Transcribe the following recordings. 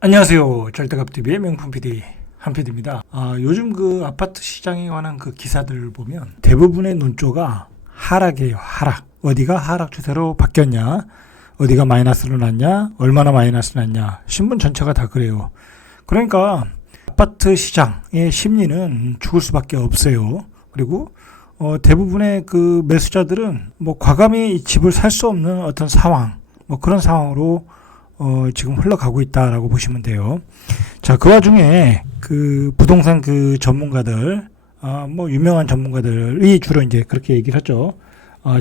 안녕하세요. 절대값TV의 명품 PD 한PD입니다. 요즘 그 아파트 시장에 관한 그 기사들을 보면 대부분의 논조가 하락이에요. 하락. 어디가 하락 추세로 바뀌었냐? 어디가 마이너스로 났냐? 얼마나 마이너스 났냐? 신문 전체가 다 그래요. 그러니까 아파트 시장의 심리는 죽을 수밖에 없어요. 그리고 대부분의 그 매수자들은 뭐 과감히 이 집을 살 수 없는 어떤 상황, 뭐 그런 상황으로 지금 흘러가고 있다라고 보시면 돼요. 자, 그 와중에 그 부동산 그 전문가들, 뭐 유명한 전문가들이 주로 이제 그렇게 얘기를 하죠.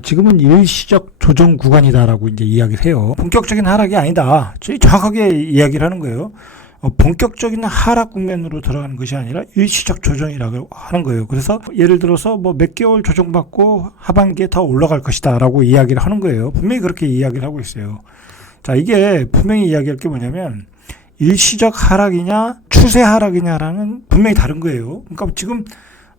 지금은 일시적 조정 구간이다라고 이제 이야기를 해요. 본격적인 하락이 아니다. 정확하게 이야기를 하는 거예요. 본격적인 하락 국면으로 들어가는 것이 아니라 일시적 조정이라고 하는 거예요. 그래서 예를 들어서 뭐 몇 개월 조정받고 하반기에 더 올라갈 것이다라고 이야기를 하는 거예요. 분명히 그렇게 이야기를 하고 있어요. 자, 이게 분명히 이야기할 게 뭐냐면 일시적 하락이냐 추세 하락이냐라는 분명히 다른 거예요. 그러니까 지금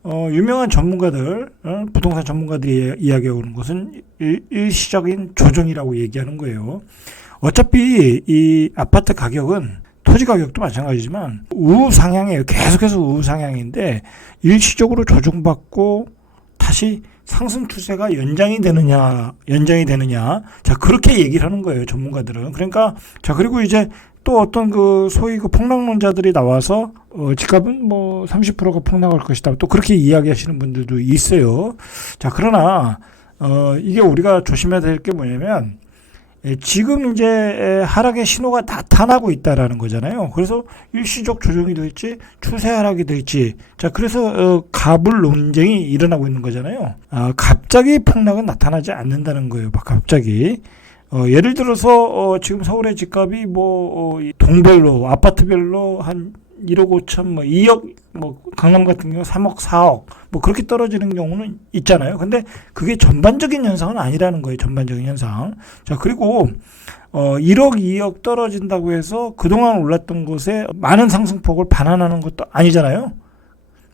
유명한 전문가들, 부동산 전문가들이 이야기하고 있는 것은 일시적인 조정이라고 얘기하는 거예요. 어차피 이 아파트 가격은 토지 가격도 마찬가지지만 우상향이에요. 계속해서 우상향인데 일시적으로 조정받고 다시 상승 추세가 연장이 되느냐. 자, 그렇게 얘기를 하는 거예요, 전문가들은. 그러니까, 자, 그리고 이제 또 어떤 그 소위 그 폭락론자들이 나와서, 집값은 뭐 30%가 폭락할 것이다. 또 그렇게 이야기하시는 분들도 있어요. 자, 그러나, 이게 우리가 조심해야 될 게 뭐냐면, 지금 이제 하락의 신호가 나타나고 있다라는 거잖아요. 그래서 일시적 조정이 될지 추세 하락이 될지, 자, 그래서 갑을 논쟁이 일어나고 있는 거잖아요. 갑자기 폭락은 나타나지 않는다는 거예요. 갑자기. 예를 들어서 지금 서울의 집값이 뭐 동별로 아파트별로 한 1억 5천, 뭐 2억, 뭐 강남 같은 경우 3억, 4억, 뭐 그렇게 떨어지는 경우는 있잖아요. 근데 그게 전반적인 현상은 아니라는 거예요. 전반적인 현상. 자, 그리고 1억, 2억 떨어진다고 해서 그동안 올랐던 곳에 많은 상승폭을 반환하는 것도 아니잖아요.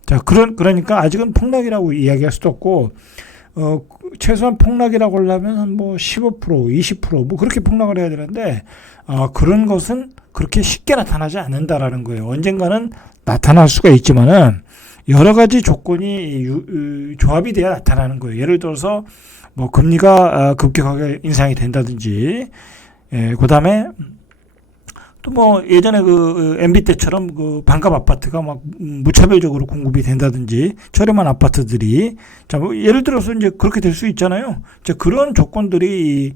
자, 그러니까 아직은 폭락이라고 이야기할 수도 없고, 최소한 폭락이라고 하려면 한 뭐 15%, 20%뭐 그렇게 폭락을 해야 되는데, 그런 것은 그렇게 쉽게 나타나지 않는다라는 거예요. 언젠가는 나타날 수가 있지만은 여러 가지 조건이 조합이 돼야 나타나는 거예요. 예를 들어서 뭐 금리가 급격하게 인상이 된다든지, 그 다음에 또 뭐 예전에 그 MB 때처럼 그 반값 아파트가 막 무차별적으로 공급이 된다든지 저렴한 아파트들이, 자, 뭐 예를 들어서 이제 그렇게 될 수 있잖아요. 자, 그런 조건들이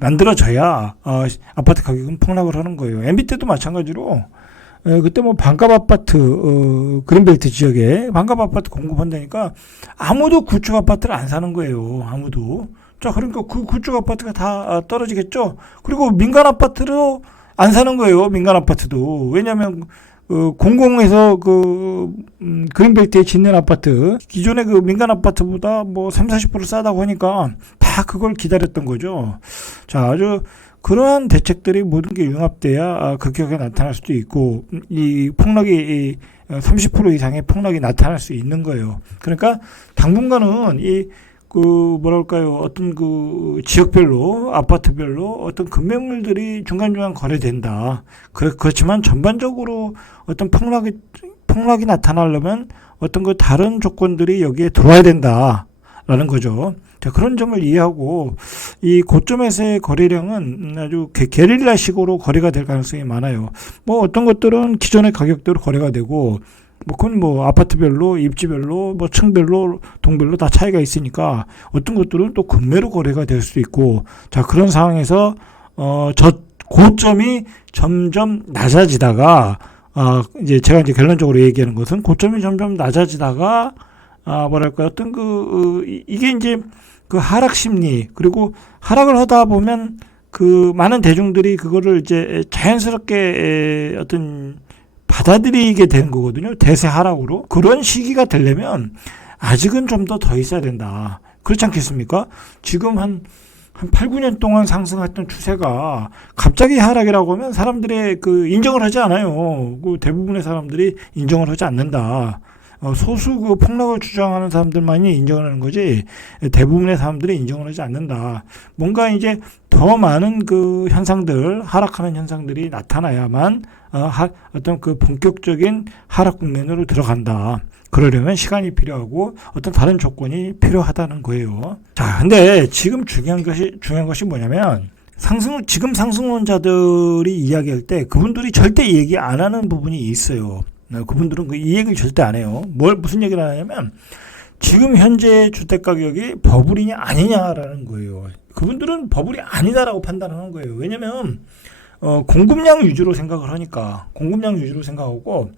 만들어져야 아파트 가격은 폭락을 하는 거예요. MB 때도 마찬가지로 그때 뭐 반값 아파트 그린벨트 지역에 반값 아파트 공급한다니까 아무도 구축 아파트를 안 사는 거예요. 아무도. 자, 그러니까 그 구축 아파트가 다 떨어지겠죠. 그리고 민간 아파트로 안 사는 거예요. 민간 아파트도. 왜냐하면 공공에서 그린벨트에 짓는 아파트, 기존의 그 민간 아파트보다 뭐 30, 40% 싸다고 하니까 다 그걸 기다렸던 거죠. 자, 아주 그러한 대책들이 모든 게 융합돼야 급격하게 나타날 수도 있고, 이 폭락이 30% 이상의 폭락이 나타날 수 있는 거예요. 그러니까 당분간은 뭐랄까요, 어떤 그 지역별로, 아파트별로 어떤 금매물들이 중간중간 거래된다. 그렇지만 전반적으로 어떤 폭락이 나타나려면 어떤 그 다른 조건들이 여기에 들어와야 된다라는 거죠. 자, 그런 점을 이해하고 이 고점에서의 거래량은 아주 게릴라식으로 거래가 될 가능성이 많아요. 뭐 어떤 것들은 기존의 가격대로 거래가 되고, 뭐 그건 뭐 아파트별로, 입지별로, 뭐 층별로, 동별로 다 차이가 있으니까 어떤 것들은 또 금매로 거래가 될 수도 있고, 자, 그런 상황에서 고점이 점점 낮아지다가, 이제 제가 이제 결론적으로 얘기하는 것은 고점이 점점 낮아지다가, 뭐랄까, 어떤 이게 이제 그 하락 심리, 그리고 하락을 하다 보면 그 많은 대중들이 그거를 이제 자연스럽게 어떤 받아들이게 되는 거거든요. 대세 하락으로. 그런 시기가 되려면 아직은 좀 더 있어야 된다. 그렇지 않겠습니까? 지금 한 8, 9년 동안 상승했던 추세가 갑자기 하락이라고 하면 사람들의 인정을 하지 않아요. 대부분의 사람들이 인정을 하지 않는다. 소수 그 폭락을 주장하는 사람들만이 인정을 하는 거지 대부분의 사람들이 인정을 하지 않는다. 뭔가 이제 더 많은 그 현상들, 하락하는 현상들이 나타나야만 어떤 그 본격적인 하락 국면으로 들어간다. 그러려면 시간이 필요하고 어떤 다른 조건이 필요하다는 거예요. 자, 근데 지금 중요한 것이 뭐냐면 지금 상승론자들이 이야기할 때 그분들이 절대 얘기 안 하는 부분이 있어요. 그분들은 이 얘기를 절대 안 해요. 무슨 얘기를 하냐면 지금 현재 주택 가격이 버블이냐 아니냐라는 거예요. 그분들은 버블이 아니다라고 판단하는 거예요. 왜냐면 공급량 위주로 생각을 하니까 공급량 위주로 생각하고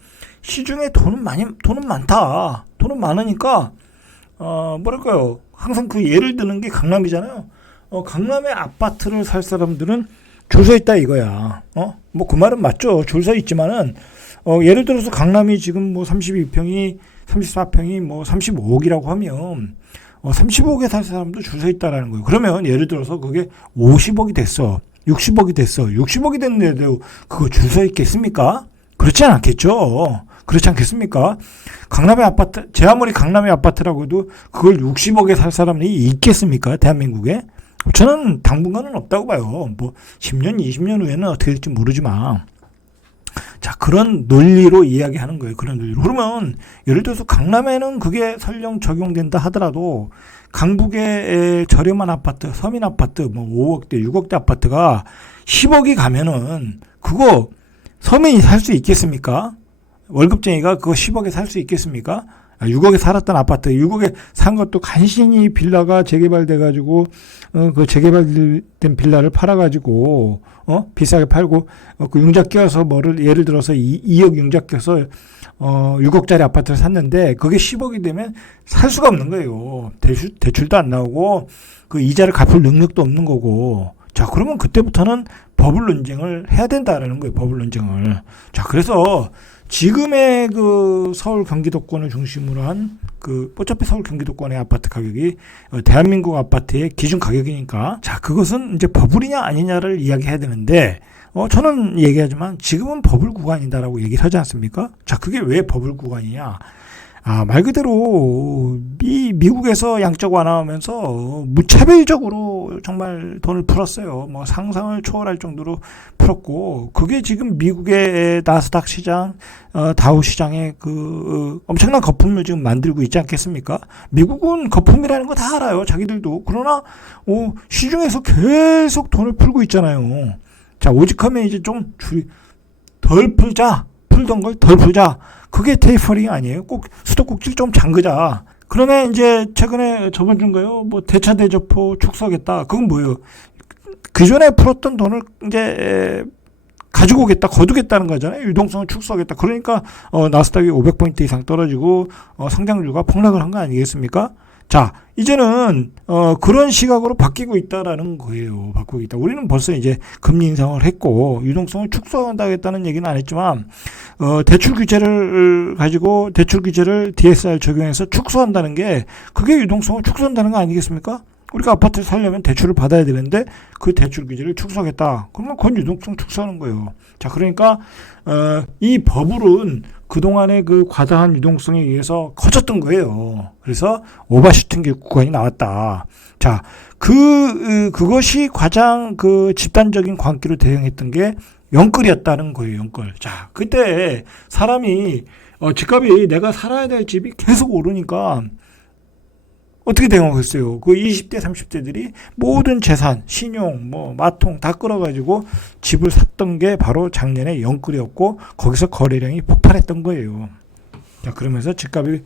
시중에 돈은 많다. 돈은 많으니까 뭐랄까요? 항상 그 예를 드는 게 강남이잖아요. 강남의 아파트를 살 사람들은 줄 서 있다 이거야. 뭐 그 말은 맞죠. 줄 서 있지만은 예를 들어서 강남이 지금 뭐 32평이 34평이 뭐 35억이라고 하면 35억에 살 사람도 줄 서 있다라는 거예요. 그러면 예를 들어서 그게 50억이 됐어. 60억이 됐어. 60억이 됐는데도 그거 줄 서 있겠습니까? 그렇지 않겠죠. 그렇지 않겠습니까? 강남의 아파트, 제 아무리 강남의 아파트라고 해도 그걸 60억에 살 사람이 있겠습니까? 대한민국에? 저는 당분간은 없다고 봐요. 뭐 10년, 20년 후에는 어떻게 될지 모르지만. 자, 그런 논리로 이야기하는 거예요. 그런 논리로. 그러면 예를 들어서 강남에는 그게 설령 적용된다 하더라도 강북의 저렴한 아파트, 서민 아파트, 뭐 5억대, 6억대 아파트가 10억이 가면은 그거 서민이 살 수 있겠습니까? 월급쟁이가 그거 10억에 살 수 있겠습니까? 6억에 살았던 아파트, 6억에 산 것도 간신히 빌라가 재개발돼가지고, 그 재개발된 빌라를 팔아가지고, 비싸게 팔고, 그 융자 끼워서 예를 들어서 2억 융자 끼워서, 6억짜리 아파트를 샀는데, 그게 10억이 되면 살 수가 없는 거예요. 대출도 안 나오고, 그 이자를 갚을 능력도 없는 거고, 자, 그러면 그때부터는 버블 논쟁을 해야 된다라는 거예요. 버블 논쟁을. 자, 그래서 지금의 그 서울 경기도권을 중심으로 한 어차피 서울 경기도권의 아파트 가격이 대한민국 아파트의 기준 가격이니까 자, 그것은 이제 버블이냐 아니냐를 이야기해야 되는데 저는 얘기하지만 지금은 버블 구간이다라고 얘기를 하지 않습니까? 자, 그게 왜 버블 구간이냐? 말 그대로 미국에서 양적 완화하면서 무차별적으로 정말 돈을 풀었어요. 뭐 상상을 초월할 정도로 풀었고 그게 지금 미국의 나스닥 시장, 다우 시장에 엄청난 거품을 지금 만들고 있지 않겠습니까? 미국은 거품이라는 거 다 알아요. 자기들도. 그러나 시중에서 계속 돈을 풀고 있잖아요. 자, 오직하면 이제 좀 덜 풀자. 풀던 걸 덜 풀자. 그게 테이퍼링 아니에요? 꼭 수도꼭지를 좀 잠그자. 그러면 이제 최근에 저번 주인가요? 뭐 대차 대조포 축소하겠다. 그건 뭐예요? 그전에 풀었던 돈을 이제 가지고 오겠다, 거두겠다는 거잖아요. 유동성을 축소하겠다. 그러니까 나스닥이 500포인트 이상 떨어지고 성장주가 폭락을 한 거 아니겠습니까? 자, 이제는 그런 시각으로 바뀌고 있다라는 거예요. 바뀌고 있다. 우리는 벌써 이제 금리 인상을 했고 유동성을 축소한다겠다는 얘기는 안 했지만 대출 규제를 가지고 대출 규제를 DSR 적용해서 축소한다는 게 그게 유동성을 축소한다는 거 아니겠습니까? 우리가 아파트를 살려면 대출을 받아야 되는데 그 대출 규제를 축소하겠다. 그러면 그건 유동성 축소하는 거예요. 자, 그러니까 이 버블은 그동안의 그 과다한 유동성에 의해서 커졌던 거예요. 그래서 오버슈팅 구간이 나왔다. 자, 그것이 가장 집단적인 광기로 대응했던 게 영끌이었다는 거예요. 영끌. 자, 그때 사람이 집값이 내가 살아야 될 집이 계속 오르니까 어떻게 대응하겠어요? 그 20대, 30대들이 모든 재산, 신용, 마통 다 끌어가지고 집을 샀던 게 바로 작년에 영끌이었고 거기서 거래량이 폭발했던 거예요. 자, 그러면서 집값이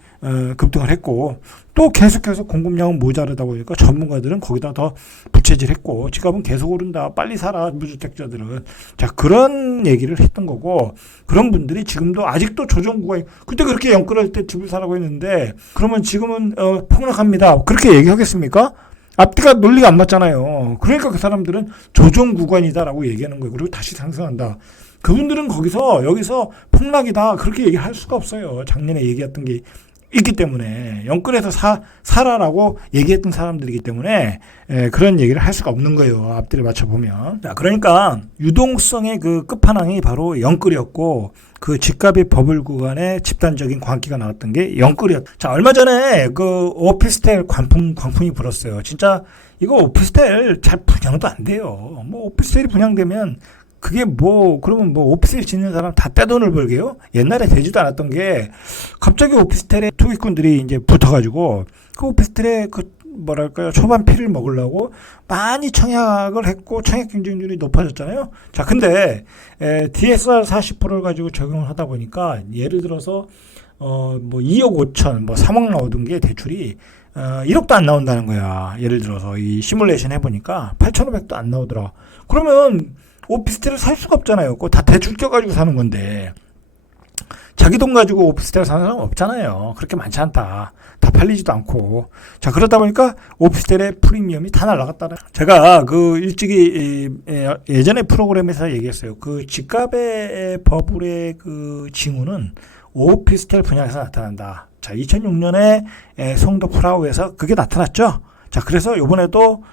급등을 했고 또 계속해서 공급량은 모자르다 보니까 전문가들은 거기다 더 부채질했고 집값은 계속 오른다. 빨리 사라 무주택자들은. 자, 그런 얘기를 했던 거고 그런 분들이 지금도 아직도 조정구가 그때 그렇게 영끌할 때 집을 사라고 했는데 그러면 지금은 폭락합니다. 그렇게 얘기하겠습니까? 앞뒤가 논리가 안 맞잖아요. 그러니까 그 사람들은 조정 구간이다라고 얘기하는 거예요. 그리고 다시 상승한다. 그분들은 여기서 폭락이다 그렇게 얘기할 수가 없어요. 작년에 얘기했던 게 있기 때문에 영끌에서 사라라고 얘기했던 사람들이기 때문에 그런 얘기를 할 수가 없는 거예요. 앞뒤를 맞춰보면. 자, 그러니까 유동성의 그 끝판왕이 바로 영끌이었고 그 집값의 버블 구간에 집단적인 광기가 나왔던 게 영끌이었다. 자, 얼마 전에 그 오피스텔 광풍이 불었어요. 진짜 이거 오피스텔 잘 분양도 안 돼요. 뭐 오피스텔이 분양되면 그게 그러면 오피스텔 짓는 사람 다 떼돈을 벌게요? 옛날에 되지도 않았던 게 갑자기 오피스텔에 투기꾼들이 이제 붙어가지고 그 오피스텔에 초반 피를 먹으려고 많이 청약을 했고 청약 경쟁률이 높아졌잖아요. 자, 근데 DSR 40%를 가지고 적용을 하다 보니까 예를 들어서 2억 5천, 3억 나오던 게 대출이 1억도 안 나온다는 거야. 예를 들어서 이 시뮬레이션 해보니까 8,500도 안 나오더라. 그러면 오피스텔을 살 수가 없잖아요. 그거 다 대출 껴가지고 사는 건데. 자기 돈 가지고 오피스텔 사는 사람 없잖아요. 그렇게 많지 않다. 다 팔리지도 않고. 자, 그러다 보니까 오피스텔의 프리미엄이 다 날아갔다는. 제가 일찍이 예전에 프로그램에서 얘기했어요. 그 집값의 버블의 그 징후는 오피스텔 분양에서 나타난다. 자, 2006년에 송도 프라우에서 그게 나타났죠. 자, 그래서 요번에는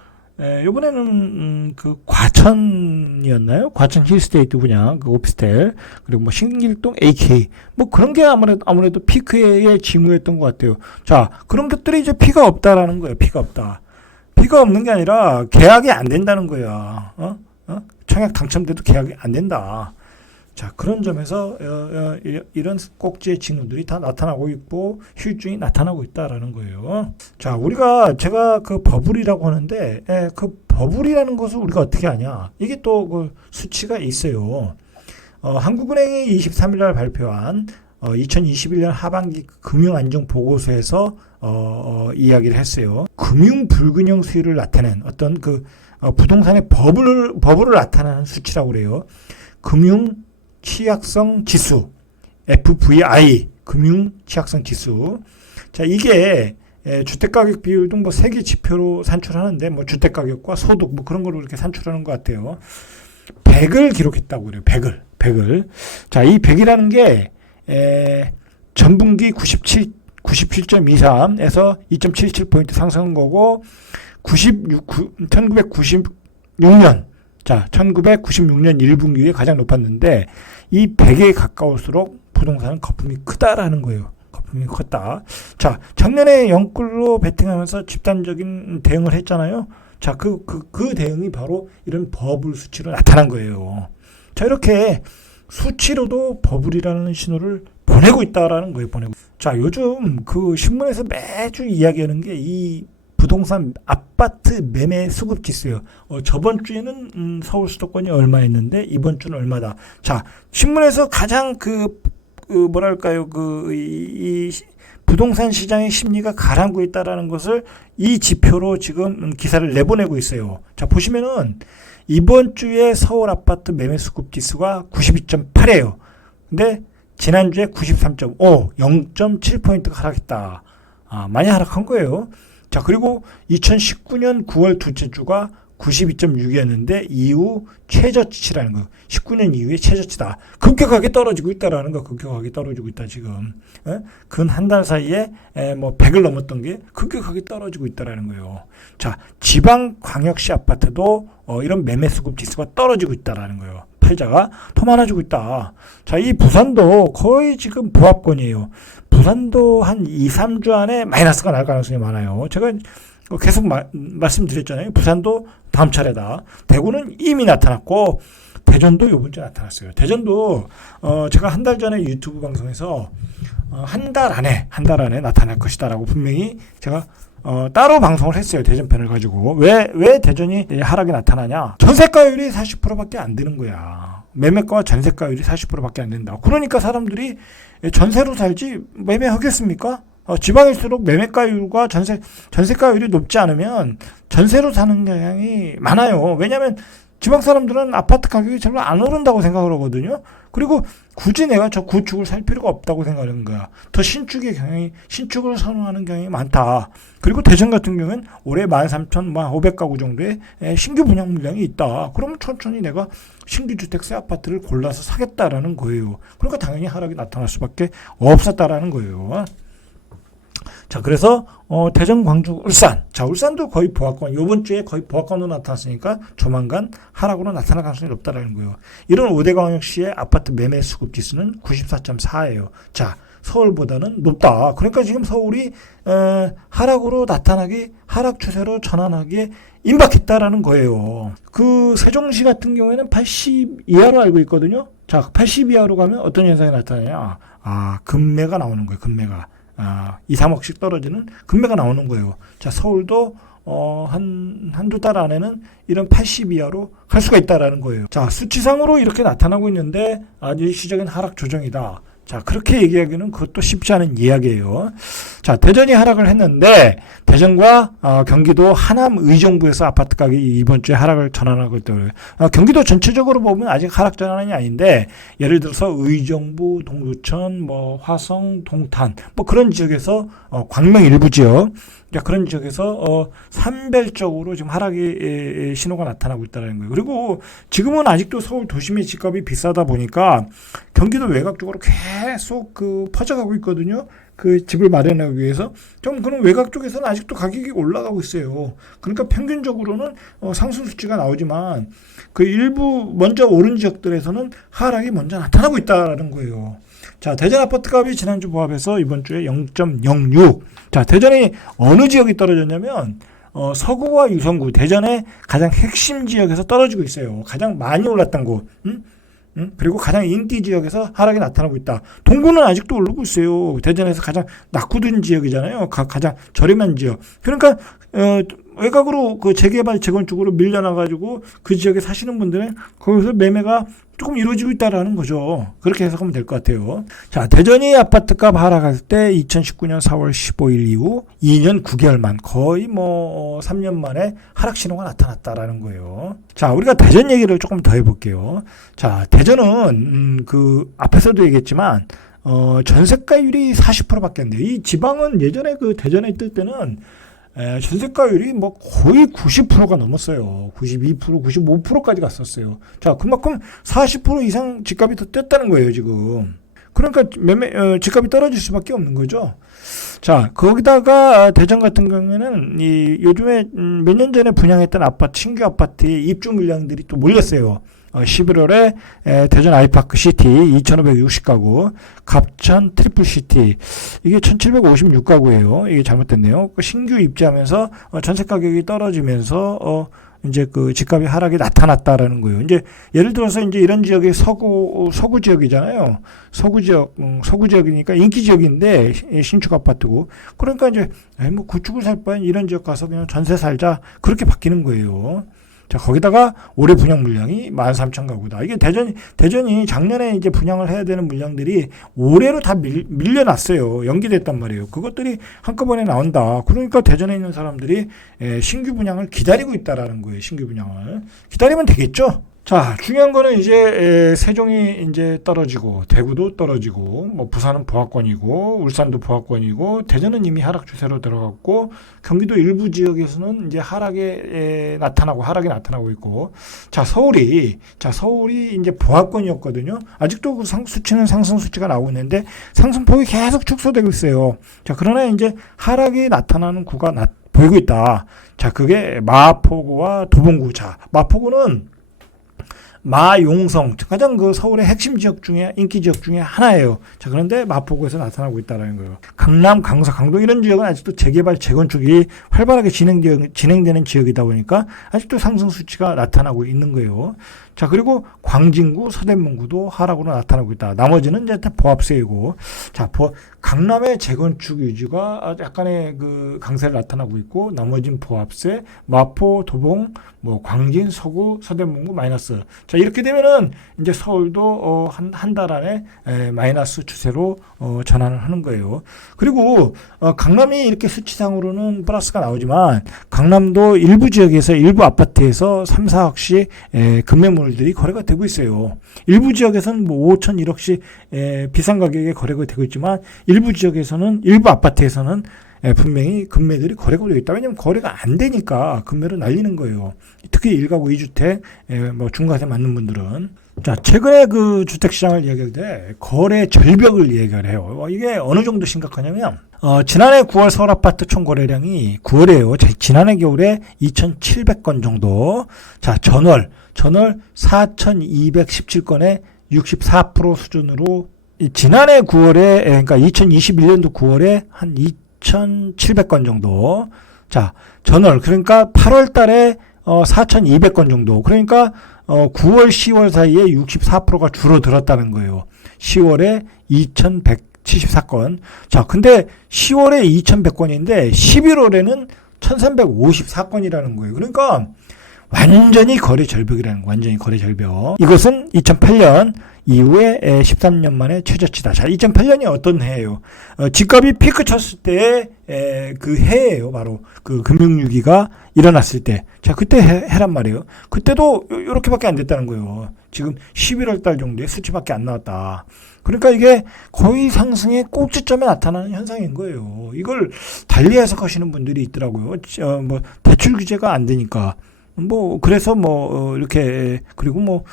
그 과천이었나요? 과천 힐스테이트 분양 그 오피스텔 그리고 신길동 AK 그런 게 아무래도 피크의 징후였던 것 같아요. 자, 그런 것들이 이제 피가 없다라는 거예요. 피가 없다. 피가 없는 게 아니라 계약이 안 된다는 거야. 청약 당첨돼도 계약이 안 된다. 자, 그런 점에서 이런 꼭지의 징후들이 다 나타나고 있고 휴증이 나타나고 있다라는 거예요. 자, 제가 그 버블이라고 하는데 그 버블이라는 것을 우리가 어떻게 아냐? 이게 또 그 수치가 있어요. 한국은행이 23일 날 발표한 2021년 하반기 금융안정보고서에서 이야기를 했어요. 금융 불균형 수율을 나타낸 어떤 그 부동산의 버블을 나타내는 수치라고 그래요. 금융 취약성 지수, FVI, 금융 취약성 지수. 자, 이게 주택가격 비율 등 3개 지표로 산출하는데 주택가격과 소득 그런 걸로 이렇게 산출하는 것 같아요. 100을 기록했다고 그래요. 100을. 자, 이 100이라는 게 전분기 97.23에서 2.77포인트 상승한 거고 1996년 자, 1996년 1분기에 가장 높았는데 이 100에 가까울수록 부동산은 거품이 크다라는 거예요. 거품이 컸다. 자, 작년에 영끌로 베팅하면서 집단적인 대응을 했잖아요. 자, 그 대응이 바로 이런 버블 수치로 나타난 거예요. 자, 이렇게 수치로도 버블이라는 신호를 보내고 있다라는 거예요. 자, 요즘 그 신문에서 매주 이야기하는 게 이 부동산 아파트 매매 수급 지수요. 저번 주에는 서울 수도권이 얼마였는데 이번 주는 얼마다. 자, 신문에서 가장 이 부동산 시장의 심리가 가라앉고 있다라는 것을 이 지표로 지금 기사를 내보내고 있어요. 자, 보시면은 이번 주에 서울 아파트 매매 수급 지수가 92.8이에요. 근데 지난주에 93.5, 0.7포인트가 하락했다. 많이 하락한 거예요. 자, 그리고 2019년 9월 둘째 주가 92.6이었는데 이후 최저치라는 거. 19년 이후에 최저치다. 급격하게 떨어지고 있다라는 거. 급격하게 떨어지고 있다 지금. 근 한 달 사이에 100을 넘었던 게 급격하게 떨어지고 있다라는 거예요. 자, 지방 광역시 아파트도 이런 매매 수급 지수가 떨어지고 있다라는 거예요. 팔자가 더 많아지고 있다. 자, 이 부산도 거의 지금 보합권이에요. 부산도 한 2, 3주 안에 마이너스가 날 가능성이 많아요. 제가 계속 말씀드렸잖아요. 부산도 다음 차례다. 대구는 이미 나타났고 대전도 요번 주에 나타났어요. 대전도 제가 한 달 전에 유튜브 방송에서 한 달 안에 나타날 것이다라고 분명히 제가 따로 방송을 했어요. 대전편을 가지고. 왜 대전이 하락이 나타나냐? 전세가율이 40%밖에 안 되는 거야. 매매가와 전세가율이 40%밖에 안 된다. 그러니까 사람들이 전세로 살지 매매하겠습니까? 지방일수록 매매가율과 전세가율이 높지 않으면 전세로 사는 경향이 많아요. 왜냐하면 지방 사람들은 아파트 가격이 별로 안 오른다고 생각을 하거든요. 그리고 굳이 내가 저 구축을 살 필요가 없다고 생각하는 거야. 더 신축을 선호하는 경향이 많다. 그리고 대전 같은 경우는 올해 13,500가구 정도의 신규 분양 물량이 있다. 그러면 천천히 내가 신규 주택세 아파트를 골라서 사겠다라는 거예요. 그러니까 당연히 하락이 나타날 수밖에 없었다라는 거예요. 자, 그래서 대전, 광주, 울산. 자, 울산도 거의 보합권. 이번 주에 거의 보합권으로 나타났으니까 조만간 하락으로 나타날 가능성이 높다라는 거예요. 이런 5대 광역시의 아파트 매매 수급 지수는 94.4예요. 자, 서울보다는 높다. 그러니까 지금 서울이 하락으로 나타나기, 하락 추세로 전환하기에 임박했다라는 거예요. 그 세종시 같은 경우에는 80 이하로 알고 있거든요. 자, 80 이하로 가면 어떤 현상이 나타나냐? 금매가 나오는 거예요. 금매가. 2, 3억씩 떨어지는 금매가 나오는 거예요. 자, 서울도 한두 달 안에는 이런 80 이하로 갈 수가 있다라는 거예요. 자, 수치상으로 이렇게 나타나고 있는데 일시적인 하락 조정이다. 자, 그렇게 얘기하기는 그것도 쉽지 않은 이야기예요. 자, 대전이 하락을 했는데 대전과 경기도 하남 의정부에서 아파트 가격이 이번 주에 하락을 전환하고 있다고요. 경기도 전체적으로 보면 아직 하락 전환이 아닌데 예를 들어서 의정부, 동두천, 화성, 동탄 그런 지역에서 광명 일부 지역 그런 지역에서 산별적으로 지금 하락의 신호가 나타나고 있다는 거예요. 그리고 지금은 아직도 서울 도심의 집값이 비싸다 보니까 경기도 외곽 쪽으로 계속 퍼져가고 있거든요. 그 집을 마련하기 위해서 좀 그런 외곽 쪽에서는 아직도 가격이 올라가고 있어요. 그러니까 평균적으로는 상승 수치가 나오지만 그 일부 먼저 오른 지역들에서는 하락이 먼저 나타나고 있다라는 거예요. 자, 대전 아파트 값이 지난주 보합해서 이번 주에 0.06. 자, 대전이 어느 지역이 떨어졌냐면 서구와 유성구, 대전의 가장 핵심 지역에서 떨어지고 있어요. 가장 많이 올랐던 곳. 그리고 가장 인기 지역에서 하락이 나타나고 있다. 동구는 아직도 오르고 있어요. 대전에서 가장 낙후된 지역이잖아요. 가장 저렴한 지역. 그러니까 외곽으로 그 재개발 재건축으로 밀려나가지고 그 지역에 사시는 분들은 거기서 매매가 조금 이루어지고 있다라는 거죠. 그렇게 해석하면 될 것 같아요. 자, 대전이 아파트값 하락할 때 2019년 4월 15일 이후 2년 9개월 만 거의 3년 만에 하락 신호가 나타났다라는 거예요. 자, 우리가 대전 얘기를 조금 더 해볼게요. 자, 대전은 그 앞에서도 얘기했지만 전세가율이 40%밖에 안 돼요. 이 지방은 예전에 그 대전에 있을 때는 전세가율이 거의 90%가 넘었어요. 92%, 95%까지 갔었어요. 자, 그만큼 40% 이상 집값이 더 뛰었다는 거예요, 지금. 그러니까 집값이 떨어질 수밖에 없는 거죠. 자, 거기다가 대전 같은 경우에는 요즘에 몇 년 전에 분양했던 아파트, 신규 아파트에 입주 물량들이 또 몰렸어요. 11월에 대전 아이파크 시티 2,560가구, 갑천 트리플 시티 이게 1,756가구예요. 이게 잘못됐네요. 신규 입주하면서 전세 가격이 떨어지면서 이제 그 집값이 하락이 나타났다라는 거예요. 이제 예를 들어서 이제 이런 지역이 서구 지역이잖아요. 서구 지역이니까 인기 지역인데 신축 아파트고. 그러니까 이제 구축을 살 바엔 이런 지역 가서 그냥 전세 살자 그렇게 바뀌는 거예요. 자, 거기다가 올해 분양 물량이 13,000가구다. 이게 대전이 작년에 이제 분양을 해야 되는 물량들이 올해로 다 밀려났어요. 연기됐단 말이에요. 그것들이 한꺼번에 나온다. 그러니까 대전에 있는 사람들이 신규 분양을 기다리고 있다라는 거예요. 신규 분양을. 기다리면 되겠죠? 자, 중요한 거는 이제 세종이 이제 떨어지고 대구도 떨어지고 부산은 보합권이고 울산도 보합권이고 대전은 이미 하락 추세로 들어갔고 경기도 일부 지역에서는 이제 하락이 나타나고 있고 서울이 이제 보합권이었거든요. 아직도 그 수치는 상승 수치가 나오고 있는데 상승폭이 계속 축소되고 있어요. 자, 그러나 이제 하락이 나타나는 구가 보이고 있다. 자, 그게 마포구와 도봉구. 자, 마포구는 마용성 가장 그 서울의 핵심 지역 중에 인기 지역 중에 하나예요. 자, 그런데 마포구에서 나타나고 있다라는 거예요. 강남, 강서, 강동 이런 지역은 아직도 재개발 재건축이 활발하게 진행되는 지역이다 보니까 아직도 상승 수치가 나타나고 있는 거예요. 자, 그리고 광진구, 서대문구도 하락으로 나타나고 있다. 나머지는 이제 다 보합세이고, 자, 강남의 재건축 유지가 약간의 그 강세를 나타나고 있고, 나머지는 보합세, 마포, 도봉, 광진, 서구, 서대문구 마이너스. 자, 이렇게 되면은 이제 서울도 한 달 안에 마이너스 추세로 전환을 하는 거예요. 그리고 강남이 이렇게 수치상으로는 플러스가 나오지만 강남도 일부 지역에서 일부 아파트에서 3, 4억씩 급매물들이 거래가 되고 있어요. 일부 지역에서는 5천, 1억씩 비싼 가격에 거래가 되고 있지만 일부 지역에서는 일부 아파트에서는 분명히 급매들이 거래가 되고 있다. 왜냐하면 거래가 안 되니까 급매로 날리는 거예요. 특히 1가구 2주택 중과세 맞는 분들은. 자, 최근에 그 주택시장을 이야기할 때 거래 절벽을 이야기를 해요. 이게 어느 정도 심각하냐면, 지난해 9월 서울 아파트 총 거래량이 9월에요. 지난해 겨울에 2,700건 정도. 자, 전월 4,217건에 64% 수준으로 지난해 9월에, 그러니까 2021년도 9월에 한 2,700건 정도. 자, 전월, 그러니까 8월 달에 4,200건 정도. 그러니까 9월, 10월 사이에 64%가 줄어들었다는 거예요. 10월에 2,174건. 자, 근데 10월에 2,100건인데 11월에는 1,354건이라는 거예요. 그러니까 완전히 거래 절벽이라는 거, 완전히 거래 절벽. 이것은 2008년 이후에 13년 만에 최저치다. 자, 2008년이 어떤 해예요? 집값이 피크 쳤을 때의 그 해예요. 바로 그 금융위기가 일어났을 때. 자, 그때 해란 말이에요. 그때도 이렇게밖에 안 됐다는 거예요. 지금 11월 달 정도의 수치밖에 안 나왔다. 그러니까 이게 거의 상승의 꼭지점에 나타나는 현상인 거예요. 이걸 달리 해석하시는 분들이 있더라고요. 뭐 대출 규제가 안 되니까. 그래서 이렇게, 그리고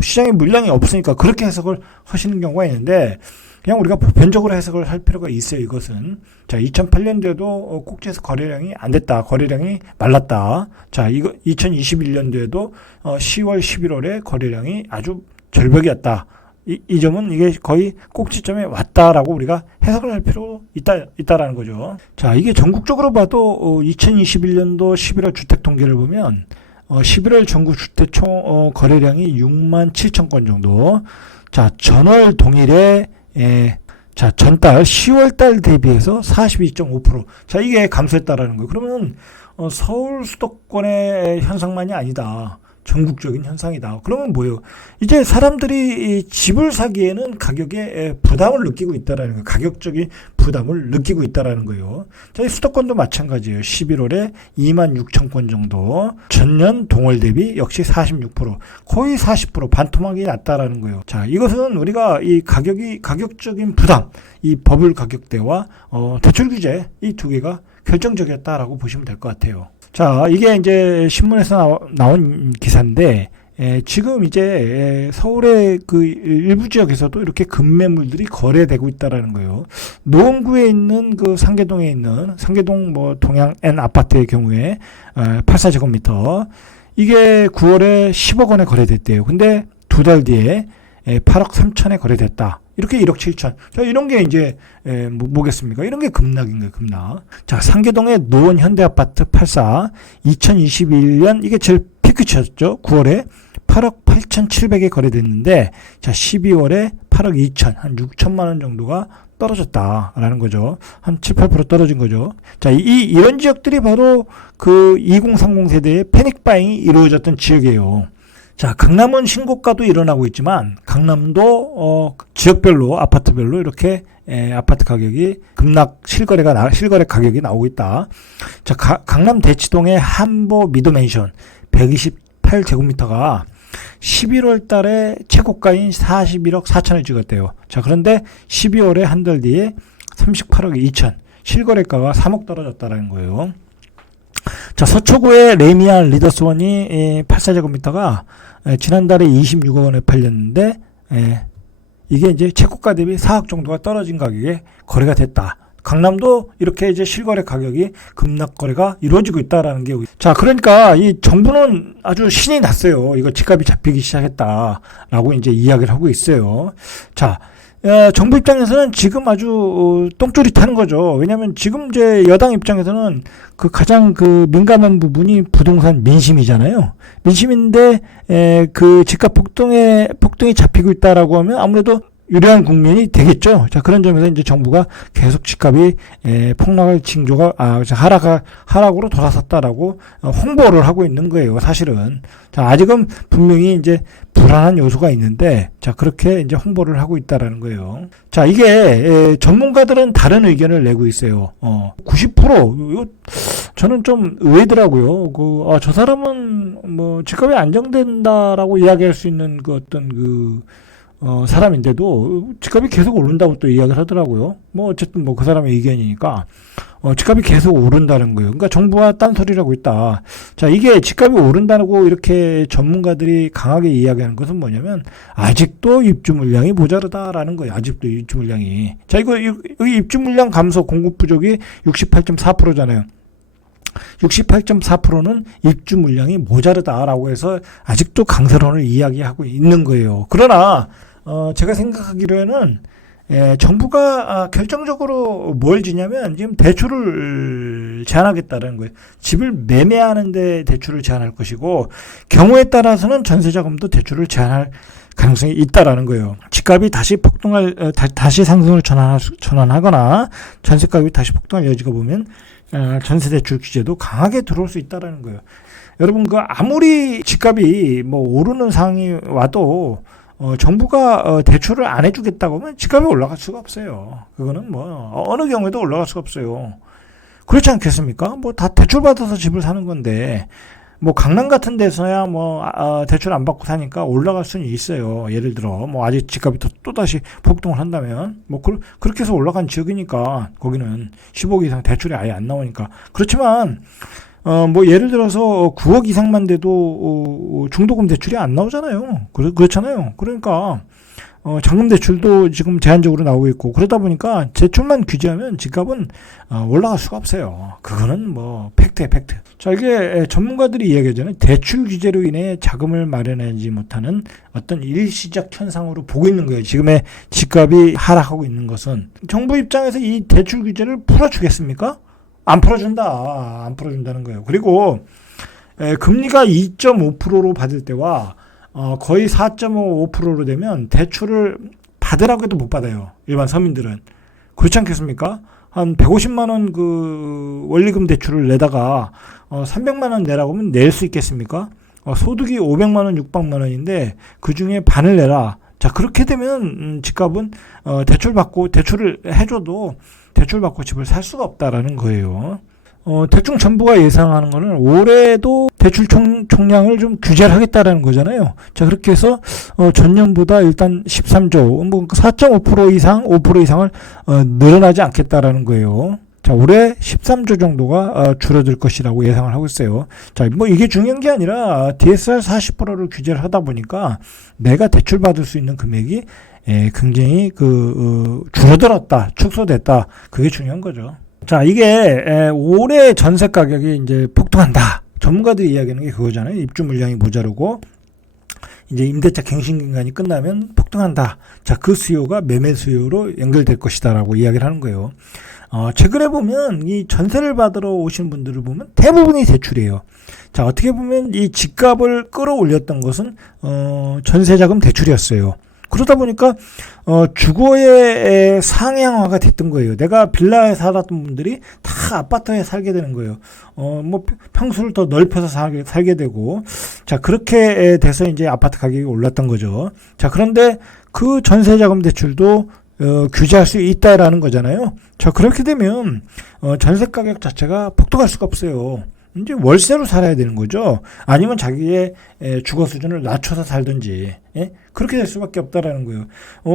시장에 물량이 없으니까 그렇게 해석을 하시는 경우가 있는데, 그냥 우리가 보편적으로 해석을 할 필요가 있어요, 이것은. 자, 2008년도에도 꼭지에서 거래량이 안 됐다. 거래량이 말랐다. 자, 이거 2021년도에도 10월, 11월에 거래량이 아주 절벽이었다. 이 점은 이게 거의 꼭지점에 왔다라고 우리가 해석을 할 필요 있다라는 거죠. 자, 이게 전국적으로 봐도 2021년도 11월 주택 통계를 보면 11월 전국 주택 총 거래량이 6만 7천 건 정도. 자, 전월 동일에 자, 전달 10월 달 대비해서 42.5%. 자, 이게 감소했다라는 거예요. 그러면 서울 수도권의 현상만이 아니다. 전국적인 현상이다. 그러면 뭐예요? 이제 사람들이 집을 사기에는 가격에 부담을 느끼고 있다라는 거예요. 가격적인 부담을 느끼고 있다라는 거예요. 자, 이 수도권도 마찬가지예요. 11월에 2만 6천 건 정도. 전년 동월 대비 역시 46%. 거의 40% 반토막이 났다라는 거예요. 자, 이것은 우리가 이 가격적인 부담, 이 버블 가격대와 대출 규제 이 두 개가 결정적이었다라고 보시면 될 것 같아요. 자, 이게 이제 신문에서 나온 기사인데, 지금 이제 서울의 그 일부 지역에서도 이렇게 급매물들이 거래되고 있다라는 거예요. 노원구에 있는 그 상계동에 있는 상계동 동양 N 아파트의 경우에 84제곱미터 이게 9월에 10억 원에 거래됐대요. 근데 두 달 뒤에 8억 3천에 거래됐다. 이렇게 1억 7천. 자, 이런 게 이제 뭐겠습니까? 이런 게 급락인 거예요, 급락. 자, 상계동의 노원 현대아파트 84 2021년 이게 제일 피크쳤죠. 9월에 8억 8,700에 거래됐는데, 자, 12월에 8억 2천, 한 6천만 원 정도가 떨어졌다라는 거죠. 한 7, 8% 떨어진 거죠. 자, 이런 지역들이 바로 그 2030 세대의 패닉바잉이 이루어졌던 지역이에요. 자, 강남은 신고가도 일어나고 있지만 강남도 지역별로 아파트별로 이렇게 아파트 가격이 급락 실거래 가격이 나오고 있다. 자, 강남 대치동의 한보 미도맨션 128제곱미터가 11월 달에 최고가인 41억 4천을 찍었대요. 자, 그런데 12월에 한 달 뒤에 38억 2천, 실거래가가 3억 떨어졌다는 거예요. 자, 서초구의 레미안 리더스원이 84제곱미터가 지난달에 26억 원에 팔렸는데, 이게 이제 최고가 대비 4억 정도가 떨어진 가격에 거래가 됐다. 강남도 이렇게 이제 실거래 가격이 급락 거래가 이루어지고 있다라는 게. 자, 그러니까 이 정부는 아주 신이 났어요. 이거 집값이 잡히기 시작했다라고 이제 이야기를 하고 있어요. 자, 정부 입장에서는 지금 아주 똥줄이 타는 거죠. 왜냐하면 지금 이제 여당 입장에서는 그 가장 그 민감한 부분이 부동산 민심이잖아요. 민심인데 그 집값 폭등이 잡히고 있다라고 하면 아무래도 유리한 국면이 되겠죠. 자, 그런 점에서 이제 정부가 계속 집값이 폭락할 징조가 하락으로 돌아섰다라고 홍보를 하고 있는 거예요. 사실은. 자, 아직은 분명히 이제 불안한 요소가 있는데, 자, 그렇게 이제 홍보를 하고 있다라는 거예요. 자, 이게 전문가들은 다른 의견을 내고 있어요. 90% 이거 저는 좀 의외더라고요. 저 사람은 뭐 집값이 안정된다라고 이야기할 수 있는 그 어떤 사람인데도 집값이 계속 오른다고 또 이야기를 하더라고요. 뭐 어쨌든 뭐 그 사람의 의견이니까 집값이 계속 오른다는 거예요. 그러니까 정부가 딴소리라고 있다. 자, 이게 집값이 오른다고 이렇게 전문가들이 강하게 이야기하는 것은 뭐냐면 아직도 입주 물량이 모자르다라는 거예요. 아직도 입주 물량이. 자, 여기 입주 물량 감소 공급 부족이 68.4%잖아요. 68.4%는 입주 물량이 모자르다라고 해서 아직도 강세론을 이야기하고 있는 거예요. 그러나 제가 생각하기로는 정부가 결정적으로 뭘 지냐면 지금 대출을 제한하겠다는 거예요. 집을 매매하는데 대출을 제한할 것이고 경우에 따라서는 전세자금도 대출을 제한할 가능성이 있다라는 거예요. 집값이 다시 다시 상승을 전환하거나 전세값이 다시 폭등할 여지가 보면 전세대출 규제도 강하게 들어올 수 있다라는 거예요. 여러분, 아무리 집값이 뭐 오르는 상황이 와도 정부가 대출을 안 해주겠다고 하면 집값이 올라갈 수가 없어요. 그거는 뭐 어느 경우에도 올라갈 수가 없어요. 그렇지 않겠습니까? 뭐 다 대출 받아서 집을 사는 건데 뭐 강남 같은 데서야 뭐 대출 안 받고 사니까 올라갈 수는 있어요. 예를 들어 뭐 아직 집값이 또 다시 폭등을 한다면 뭐 그렇게 해서 올라간 지역이니까 거기는 10억 이상 대출이 아예 안 나오니까. 그렇지만 뭐 예를 들어서 9억 이상만 돼도 중도금 대출이 안 나오잖아요. 그렇잖아요. 그러니까 잔금 대출도 지금 제한적으로 나오고 있고 그러다 보니까 대출만 규제하면 집값은 올라갈 수가 없어요. 그거는 뭐 팩트예요, 팩트. 자, 이게 전문가들이 이야기하잖아요. 대출 규제로 인해 자금을 마련하지 못하는 어떤 일시적 현상으로 보고 있는 거예요. 지금의 집값이 하락하고 있는 것은 정부 입장에서 이 대출 규제를 풀어주겠습니까? 안 풀어준다. 안 풀어준다는 거예요. 그리고 금리가 2.5%로 받을 때와 거의 4.5%로 되면 대출을 받으라고 해도 못 받아요. 일반 서민들은. 그렇지 않겠습니까? 한 150만 원 원리금 대출을 내다가 300만 원 내라고 하면 낼 수 있겠습니까? 소득이 500만 원, 600만 원인데 그 중에 반을 내라. 자, 그렇게 되면 집값은 대출을 해줘도 대출받고 집을 살 수가 없다라는 거예요. 대충 정부가 예상하는 거는 올해도 대출 총량을 좀 규제를 하겠다라는 거잖아요. 자, 그렇게 해서 전년보다 일단 13조, 뭐 4.5% 이상, 5% 이상을 늘어나지 않겠다라는 거예요. 자, 올해 13조 정도가 줄어들 것이라고 예상을 하고 있어요. 자, 뭐 이게 중요한 게 아니라 DSR 40%를 규제를 하다 보니까 내가 대출 받을 수 있는 금액이 굉장히 줄어들었다, 축소됐다. 그게 중요한 거죠. 자, 이게 올해 전세 가격이 이제 폭등한다. 전문가들이 이야기하는 게 그거잖아요. 입주 물량이 모자르고 이제 임대차 갱신 기간이 끝나면 폭등한다. 자, 그 수요가 매매 수요로 연결될 것이다라고 이야기를 하는 거예요. 최근에 보면 이 전세를 받으러 오신 분들을 보면 대부분이 대출이에요. 자, 어떻게 보면 이 집값을 끌어올렸던 것은 전세자금 대출이었어요. 그러다 보니까 주거의 상향화가 됐던 거예요. 내가 빌라에 살았던 분들이 다 아파트에 살게 되는 거예요. 뭐 평수를 더 넓혀서 살게 되고, 자, 그렇게 돼서 이제 아파트 가격이 올랐던 거죠. 자, 그런데 그 전세자금 대출도 규제할 수 있다라는 거잖아요. 자, 그렇게 되면 전세 가격 자체가 폭등할 수가 없어요. 이제 월세로 살아야 되는 거죠. 아니면 자기의 주거 수준을 낮춰서 살든지, 예? 그렇게 될 수밖에 없다라는 거예요.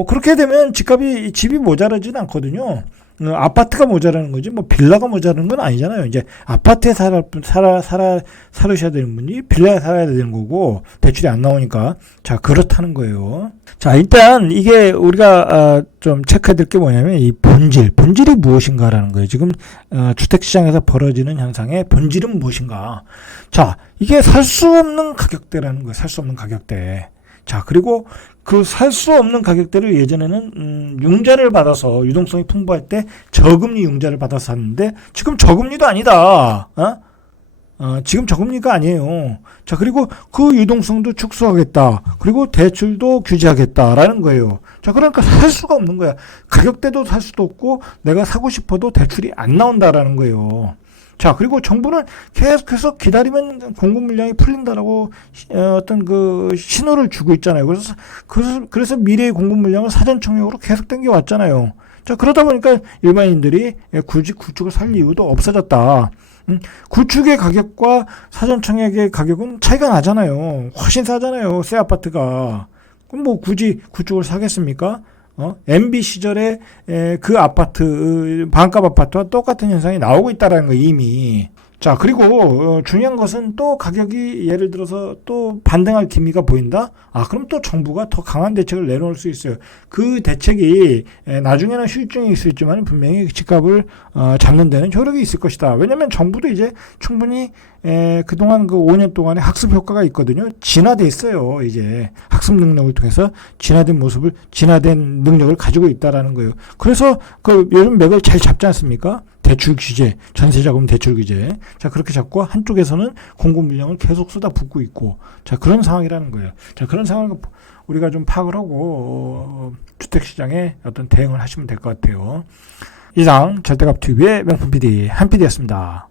그렇게 되면 집이 모자라지는 않거든요. 아파트가 모자라는 거지, 뭐 빌라가 모자라는 건 아니잖아요. 이제 아파트에 살으셔야 되는 분이 빌라에 살아야 되는 거고, 대출이 안 나오니까. 자, 그렇다는 거예요. 자, 일단 이게 우리가 좀 체크해야 될 게 뭐냐면 이 본질이 무엇인가라는 거예요. 지금 주택시장에서 벌어지는 현상의 본질은 무엇인가. 자, 이게 살 수 없는 가격대라는 거예요. 살 수 없는 가격대. 자, 그리고 그 살 수 없는 가격대를 예전에는 융자를 받아서 유동성이 풍부할 때 저금리 융자를 받아서 샀는데 지금 저금리도 아니다. 지금 저금리가 아니에요. 자, 그리고 그 유동성도 축소하겠다. 그리고 대출도 규제하겠다라는 거예요. 자, 그러니까 살 수가 없는 거야. 가격대도 살 수도 없고 내가 사고 싶어도 대출이 안 나온다라는 거예요. 자, 그리고 정부는 계속해서 기다리면 공급 물량이 풀린다라고 어떤 신호를 주고 있잖아요. 그래서 미래의 공급 물량을 사전 청약으로 계속 당겨왔잖아요. 자, 그러다 보니까 일반인들이 굳이 구축을 살 이유도 없어졌다. 구축의 가격과 사전 청약의 가격은 차이가 나잖아요. 훨씬 싸잖아요. 새 아파트가. 그럼 뭐 굳이 그쪽을 사겠습니까? MB 시절에 그 아파트, 반값 아파트와 똑같은 현상이 나오고 있다라는 거 이미. 자, 그리고 중요한 것은 또 가격이 예를 들어서 또 반등할 기미가 보인다? 그럼 또 정부가 더 강한 대책을 내놓을 수 있어요. 그 대책이 나중에는 후유증이 있을지만 분명히 집값을 잡는 데는 효력이 있을 것이다. 왜냐하면 정부도 이제 충분히 그동안 그 5년 동안의 학습 효과가 있거든요. 진화돼 있어요. 이제 학습 능력을 통해서 진화된 모습을, 진화된 능력을 가지고 있다라는 거예요. 그래서 그 요즘 맥을 잘 잡지 않습니까? 대출 규제, 전세자금 대출 규제. 자, 그렇게 잡고 한쪽에서는 공급 물량을 계속 쏟아붓고 있고. 자, 그런 상황이라는 거예요. 자, 그런 상황을 우리가 좀 파악을 하고 주택시장에 어떤 대응을 하시면 될 것 같아요. 이상 절대값TV의 명품 PD 한 PD였습니다.